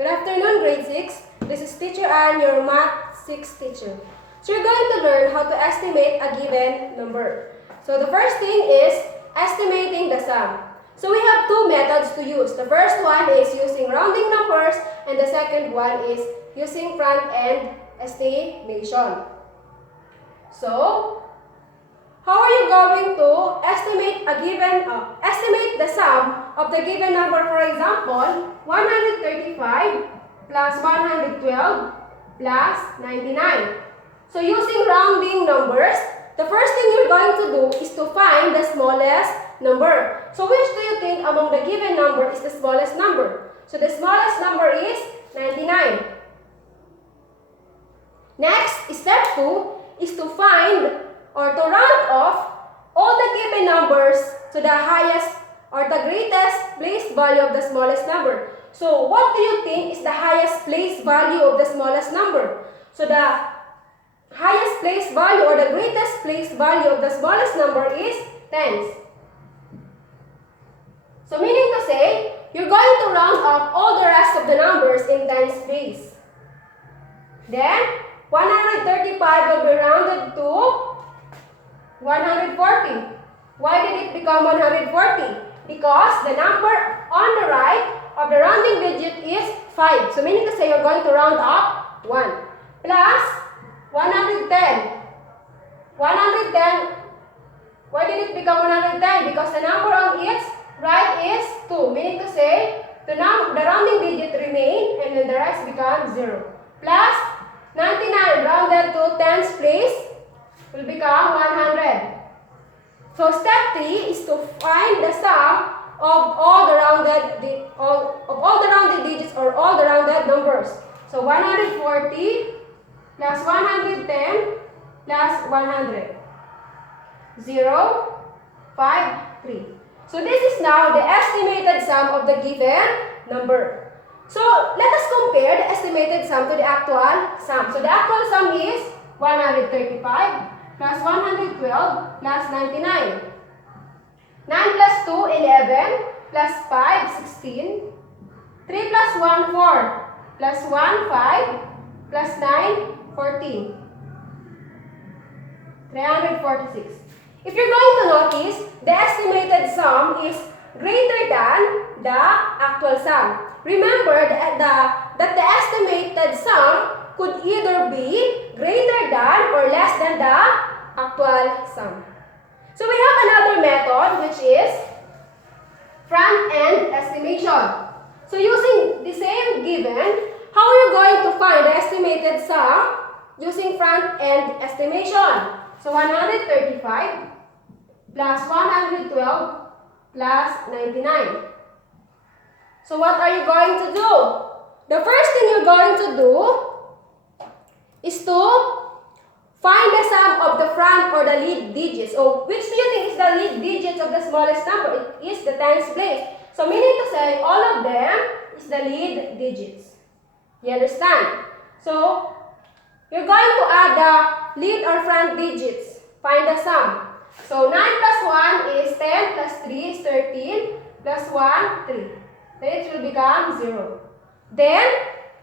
Good afternoon, grade 6. This is Teacher Ann, your Math 6 teacher. So you're going to learn how to estimate a given number. So the first thing is estimating the sum. So we have two methods to use. The first one is using rounding numbers and the second one is using front-end estimation. So, how are you going to estimate the sum of the given number? For example, 135 plus 112 plus 99. So using rounding numbers, the first thing you're going to do is to find the smallest number. So which do you think among the given number is the smallest number? So the smallest number is 99. Next, step 2 is to find or to round off all the given numbers to the highest or the greatest place value of the smallest number. So what do you think is the highest place value of the smallest number? So the highest place value or the greatest place value of the smallest number is tens. So meaning to say, you're going to round off all the rest of the numbers in tens place. Then, 135 will be rounded to 140. Why did it become 140? Because the number on the right of the rounding digit is 5. So meaning to say you're going to round up 1. Plus 110. 110. Why did it become 110? Because the number on its right is 2. Meaning to say the rounding digit remain and then the rest becomes 0. Plus 99 rounded to tens place will become 100. So step 3 is to find the sum of all the rounded digits or all the rounded numbers. So 140 plus 110 plus 100. 0, 5, 3. So this is now the estimated sum of the given number. So let us compare the estimated sum to the actual sum. So the actual sum is 135 plus 112 plus 99. 9 plus 2, 11 plus 5, 16. 3 plus 1, 4 plus 1, 5 plus 9, 14. 346. If you're going to notice, the estimated sum is greater than the actual sum. Remember that the estimated sum could either be greater than or less than the actual sum. So we have another method which is front-end estimation. So using the same given, how are you going to find the estimated sum using front-end estimation? So 135 plus 112 plus 99. So what are you going to do? The first thing you're going to do is to find the sum of the front or the lead digits. So which do you think is the lead digits of the smallest number? It is the tens place. So meaning to say all of them is the lead digits. You understand? So you're going to add the lead or front digits. Find the sum. So 9 plus 1 is 10 plus 3 is 13 plus 1, 3. Then it will become 0. Then,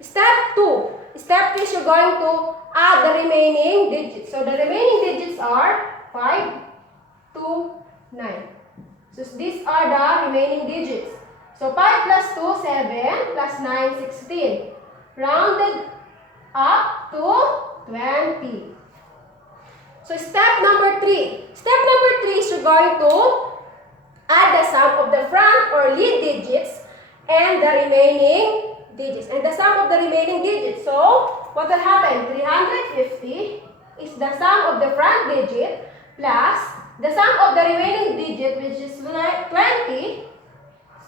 step 2. Step 3 is you're going to add the remaining digits. So the remaining digits are 5, 2, 9. So these are the remaining digits. So 5 plus 2, 7 plus 9, 16. Rounded up to 20. So step number 3. Step number 3 is you're going to add the sum of the front or lead digits and the remaining digits. And the sum of the remaining digits. So what will happen? 350 is the sum of the front digit plus the sum of the remaining digit, which is 20.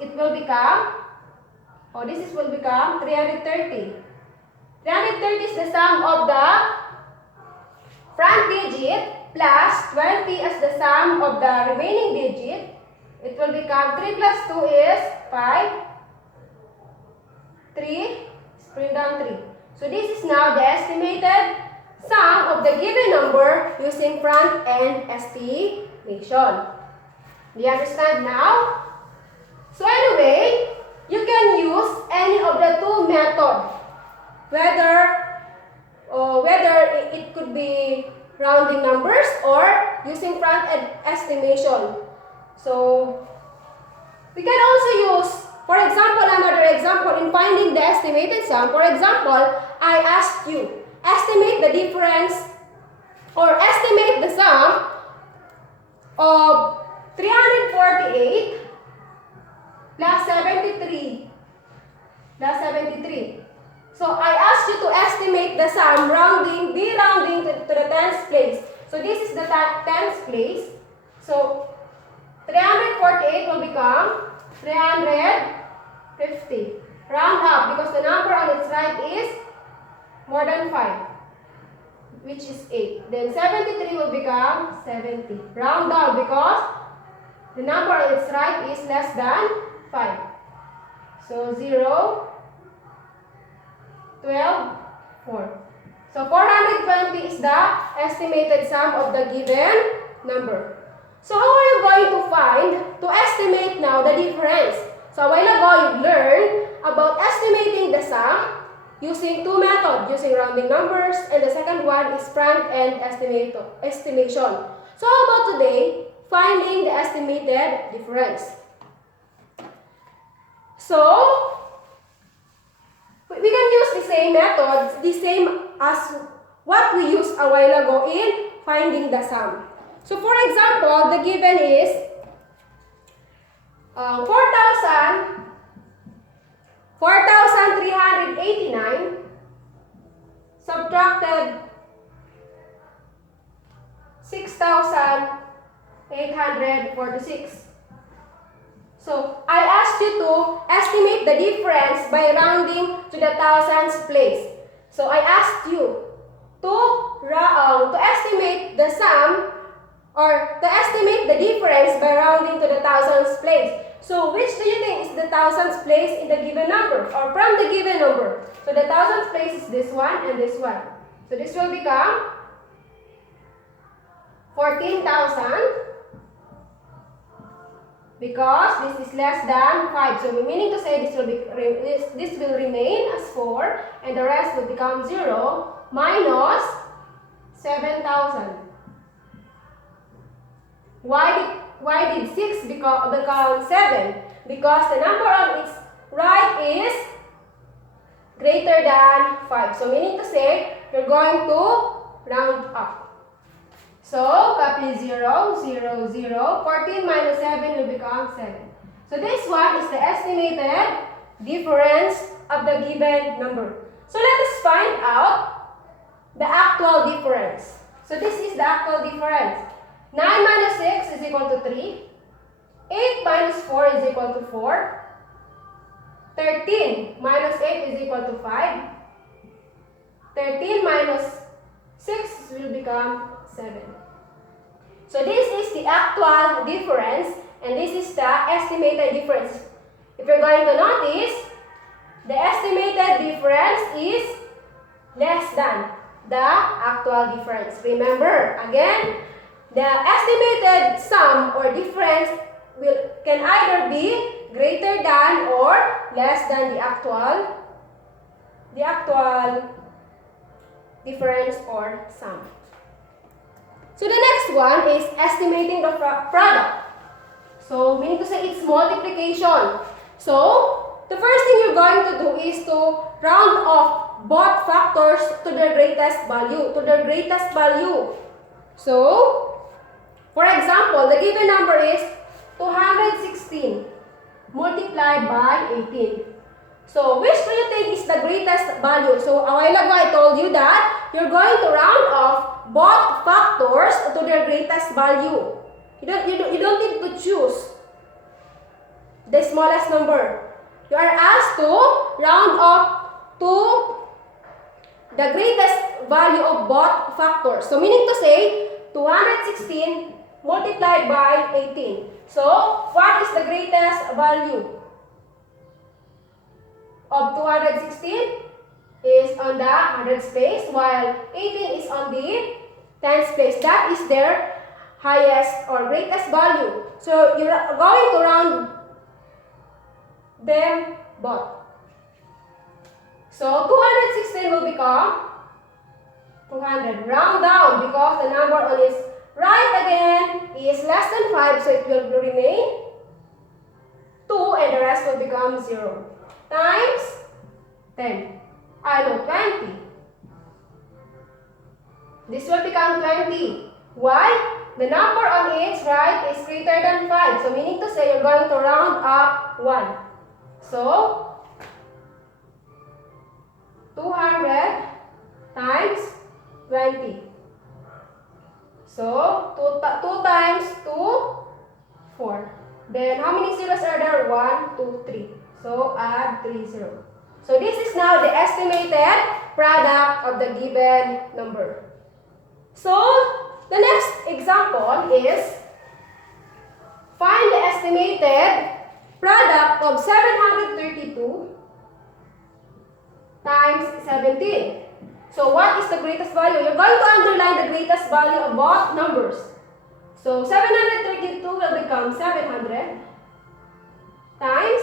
It will become, will become 330. 330 is the sum of the front digit plus 20 as the sum of the remaining digit. It will become 3 plus 2 is 5. 3. Bring down 3. So this is now the estimated sum of the given number using front-end estimation. Do you understand now? So anyway, you can use any of the two methods whether it could be rounding numbers or using front-end estimation. So we can also use, for example, another example in finding the estimated sum. For example, I asked you, estimate the difference or estimate the sum of 348 plus 73 plus 73. So I asked you to estimate the sum rounding to the tens place. So this is the tens place. So 348 will become 350. Round up because the number on its right is more than 5, which is 8. Then 73 will become 70. Round down because the number on its right is less than 5. So 0, 12, 4. So 420 is the estimated sum of the given number. So how are you going to estimate now the difference? So a while ago you learned about estimating the sum using two methods, using rounding numbers, and the second one is front-end estimation. So how about today, finding the estimated difference? So we can use the same methods, the same as what we used a while ago in finding the sum. So for example, the given is 4,389 subtracted 6,846. So I asked you to estimate the difference by rounding to the thousands place. So I asked you to estimate the sum or to estimate the difference by rounding to the thousands place. So which do you think is the thousands place in the given number or from the given number? So the thousands place is this one and this one. So this will become 14,000 because this is less than 5. So meaning to say this will remain as 4 and the rest will become 0 minus 7,000. Why did 6 become 7? Because the number on its right is greater than 5. So meaning to say, you're going to round up. So copy 0, 0, 0. 14 minus 7 will become 7. So this one is the estimated difference of the given number. So let us find out the actual difference. So this is the actual difference. 9 minus 6 is equal to 3. 8 minus 4 is equal to 4. 13 minus 8 is equal to 5. 13 minus 6 will become 7. So this is the actual difference and this is the estimated difference. If you're going to notice, the estimated difference is less than the actual difference. Remember, again, the estimated sum or difference can either be greater than or less than the actual difference or sum. So the next one is estimating the product. So meaning to say it's multiplication. So the first thing you're going to do is to round off both factors to their greatest value. So for example, the given number is 216 multiplied by 18. So which do you think is the greatest value? So a while ago I told you that you're going to round off both factors to their greatest value. You don't need to choose the smallest number. You are asked to round up to the greatest value of both factors. So meaning to say 216 multiplied by 18. So what is the greatest value of 216? Is on the hundreds place, while 18 is on the tens place. That is their highest or greatest value. So you're going to round them both. So 216 will become 200. Round down because the number on its right again is less than 5, so it will remain 2 and the rest will become 0. Times 10. I know 20. This will become 20. Why? The number on its right is greater than 5. So meaning to say you're going to round up 1. So 200 times 20. So 2 times 2, 4. Then how many zeros are there? 1, 2, 3. So add 3 zeros. So this is now the estimated product of the given number. So the next example is find the estimated product of 732 times 17. So what is the greatest value? You're going to underline the greatest value of both numbers. So 732 will become 700 times,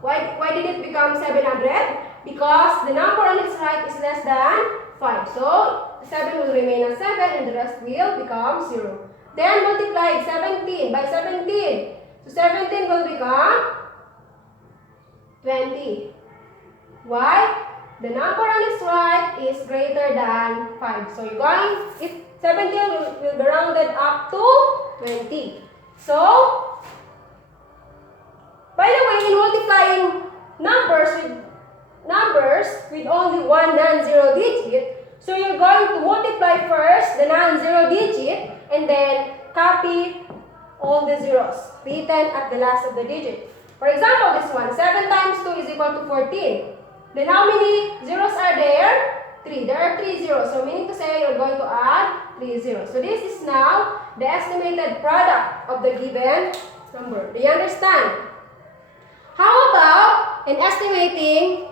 why did it become 700? Because the number on its right is less than 5. So 7 will remain as 7 and the rest will become 0. Then multiply 17 by 17. So 17 will become 20. Why? The number on its right is greater than 5. So you're going, if 17 will be rounded up to 20. So, by the way, in multiplying numbers with only one non-zero digit, so you're going to multiply first the non-zero digit and then copy all the zeros written at the last of the digit. For example, this one, 7 times 2 is equal to 14. Then how many zeros are there? 3. There are 3 zeros. So meaning to say you're going to add 3 zeros. So this is now the estimated product of the given number. Do you understand? How about in estimating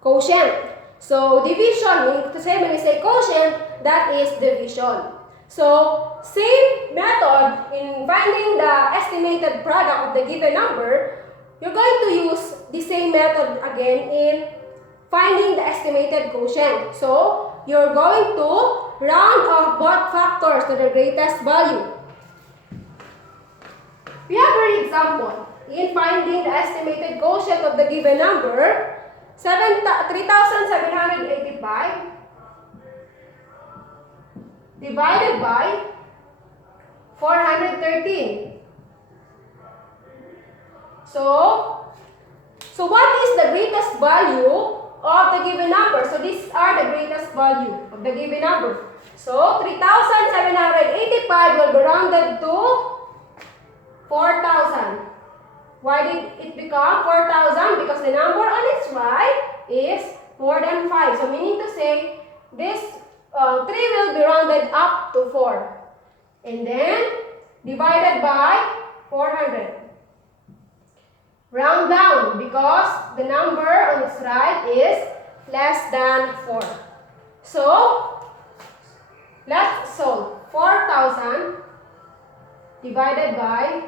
quotient? So division, meaning to say when we say quotient, that is division. So same method in finding the estimated product of the given number, you're going to use the same method again in finding the estimated quotient. So you're going to round off both factors to the greatest value. We have an example in finding the estimated quotient of the given number. 3,785 divided by 413. So what is the greatest value of the given number? So these are the greatest value of the given number. So 3,785 will be rounded to 4,000. Why did it become 4,000? Because the number on its right is more than 5. So meaning to say this 3 will be rounded up to 4. And then divided by 400. Round down because the number on its right is less than 4. So let's solve 4,000 divided by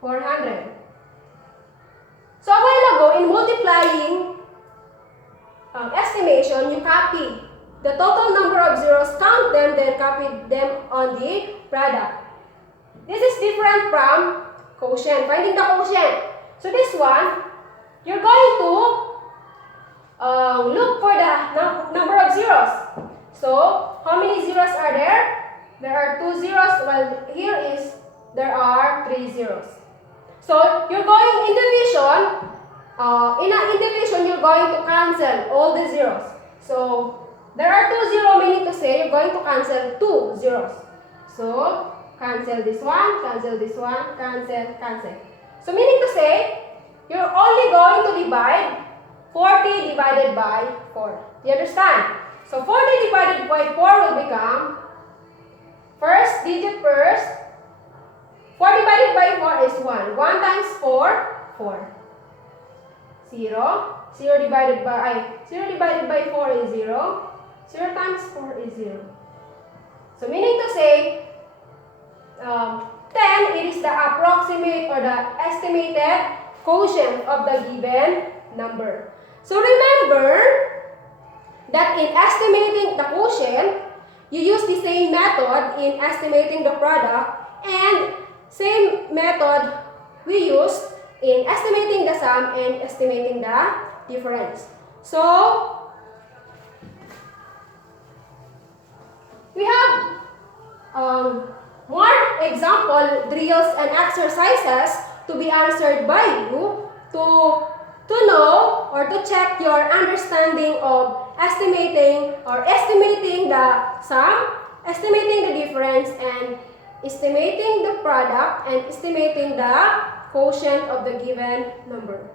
400. So a while ago, in multiplying estimation, you copy the total number of zeros, count them, then copy them on the product. This is different from quotient, finding the quotient. So this one, you're going to look for the number of zeros. So how many zeros are there? There are 2 zeros, while here there are 3 zeros. So you're going in division, in division you're going to cancel all the zeros. So there are 2 zeros, meaning to say you're going to cancel 2 zeros. So cancel this one, cancel this one, cancel, cancel. So meaning to say, you're only going to divide 40 divided by 4. Do you understand? So 40 divided by 4 will become, first digit first, 4 divided by 4 is 1. 1 times 4, 4. 0. 0 divided by 4 is 0. 0 times 4 is 0. So meaning to say, 10, it is the approximate or the estimated quotient of the given number. So remember that in estimating the quotient, you use the same method in estimating the product and same method we used in estimating the sum and estimating the difference. So, we have more example drills and exercises to be answered by you to know or to check your understanding of estimating the sum, estimating the difference, and estimating the product, and estimating the quotient of the given number.